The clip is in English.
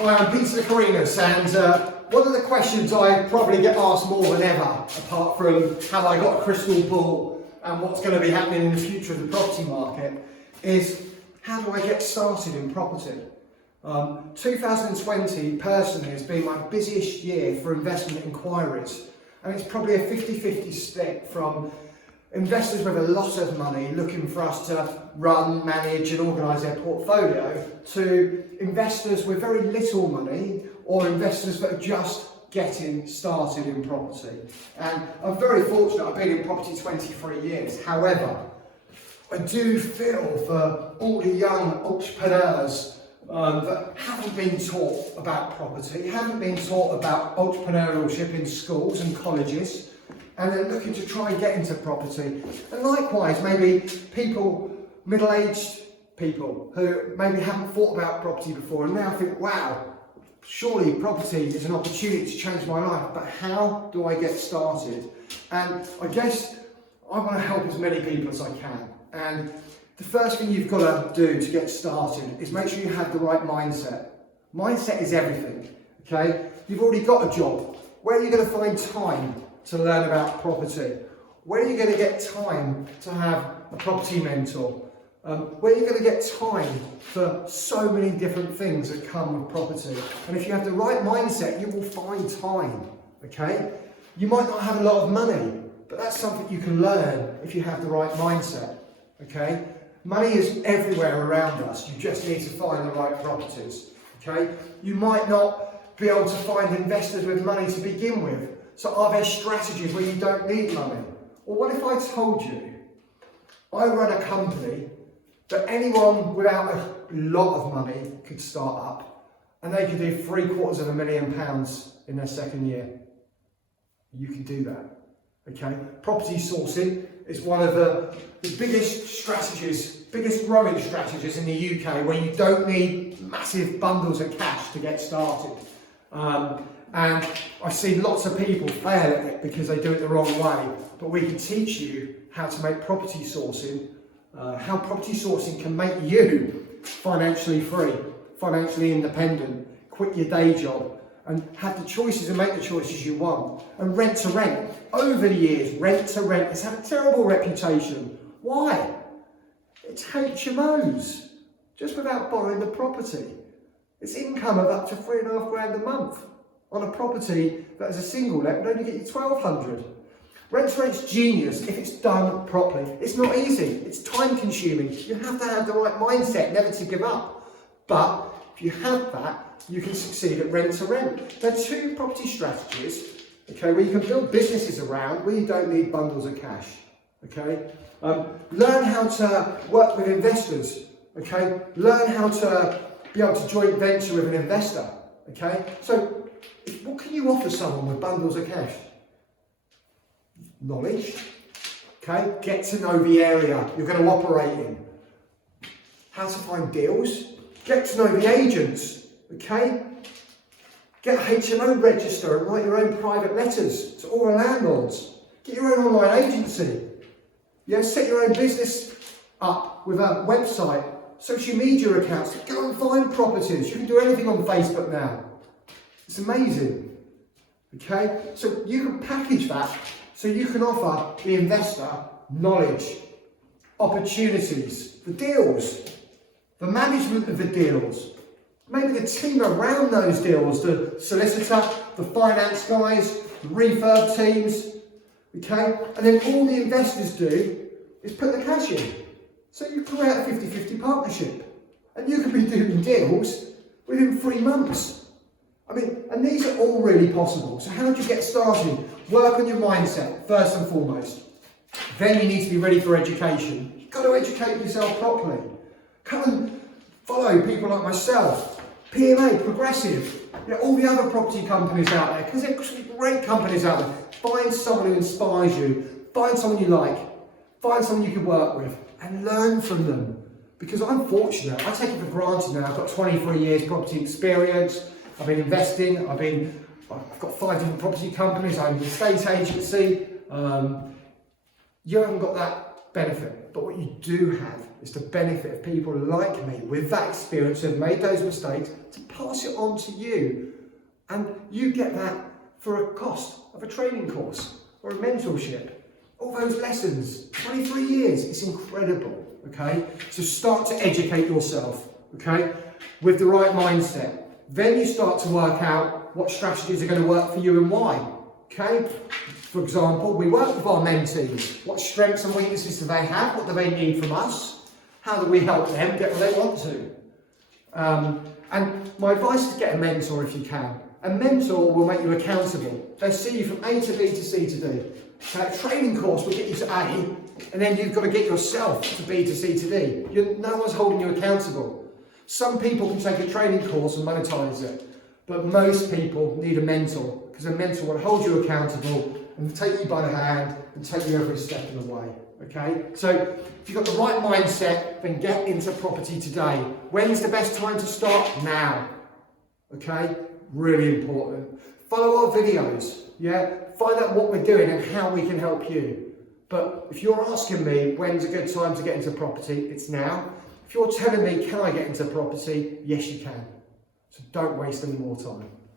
Hi, I'm Licourinos, and one of the questions I probably get asked more than ever, apart from have I got a crystal ball and what's going to be happening in the future of the property market, is how do I get started in property? 2020 personally has been my busiest year for investment inquiries, and it's probably a 50-50 split from investors with a lot of money looking for us to run, manage and organise their portfolio, to investors with very little money or investors that are just getting started in property. And I'm very fortunate, I've been in property 23 years. However, I do feel for all the young entrepreneurs that haven't been taught about property, haven't been taught about entrepreneurship in schools and colleges, and they're looking to try and get into property. And likewise, maybe people, middle-aged people, who maybe haven't thought about property before and now think, wow, surely property is an opportunity to change my life, but how do I get started? And I guess I want to help as many people as I can. And the first thing you've got to do to get started is make sure you have the right mindset. Mindset is everything, okay? You've already got a job. Where are you going to find time to learn about property? Where are you going to get time to have a property mentor? Where are you going to get time for so many different things that come with property? And if you have the right mindset, you will find time, okay? You might not have a lot of money, but that's something you can learn if you have the right mindset, okay? Money is everywhere around us. You just need to find the right properties, okay? You might not be able to find investors with money to begin with. So are there strategies where you don't need money? Or what if I told you I run a company that anyone without a lot of money could start up and they could do £750,000 in their second year? You can do that, okay? Property sourcing is one of the biggest strategies, biggest growing strategies in the UK, where you don't need massive bundles of cash to get started. And I've seen lots of people fail at it because they do it the wrong way. But we can teach you how to make property sourcing, how property sourcing can make you financially free, financially independent, quit your day job, and have the choices and make the choices you want. And rent to rent. Over the years, rent to rent has had a terrible reputation. Why? It's HMOs, just without borrowing the property. It's income of up to £3,500 a month on a property that is a single let would only get you £1,200. Rent to rent's genius if it's done properly. It's not easy, it's time consuming. You have to have the right mindset, never to give up. But if you have that, you can succeed at rent to rent. There are two property strategies, okay, where you can build businesses around where you don't need bundles of cash, okay? Learn how to work with investors, okay? Learn how to be able to joint venture with an investor, okay? So, what can you offer someone with bundles of cash? Knowledge, okay? Get to know the area you're going to operate in. How to find deals. Get to know the agents, okay? Get a HMO register and write your own private letters to all the landlords. Get your own online agency. Yeah, set your own business up with a website, social media accounts. Go and find properties. You can do anything on Facebook now. It's amazing, okay? So you can package that so you can offer the investor knowledge, opportunities, the deals, the management of the deals, maybe the team around those deals, the solicitor, the finance guys, the refurb teams, okay? And then all the investors do is put the cash in. So you create a 50-50 partnership and you can be doing deals within 3 months. I mean, and these are all really possible. So how do you get started? Work on your mindset, first and foremost. Then you need to be ready for education. You've got to educate yourself properly. Come and follow people like myself, PMA, Progressive, all the other property companies out there, because they're great companies out there. Find someone who inspires you. Find someone you like. Find someone you can work with and learn from them. Because I'm fortunate. I take it for granted now. I've got 23 years property experience. I've been investing, I've got 5 different property companies, I own an estate agency. You haven't got that benefit. But what you do have is the benefit of people like me with that experience who have made those mistakes to pass it on to you. And you get that for a cost of a training course or a mentorship. All those lessons, 23 years, it's incredible, okay? So start to educate yourself, okay, with the right mindset. Then you start to work out what strategies are going to work for you and why, okay? For example, we work with our mentees. What strengths and weaknesses do they have? What do they need from us? How do we help them get what they want to? And my advice is to get a mentor if you can. A mentor will make you accountable. They'll see you from A to B to C to D. So a training course will get you to A, and then you've got to get yourself to B to C to D. No one's holding you accountable. Some people can take a training course and monetize it, but most people need a mentor, because a mentor will hold you accountable and take you by the hand and take you every step of the way. Okay? So if you've got the right mindset, then get into property today. When's the best time to start? Now. Okay? Really important. Follow our videos. Yeah? Find out what we're doing and how we can help you. But if you're asking me when's a good time to get into property, it's now. If you're telling me, can I get into property? Yes, you can. So don't waste any more time.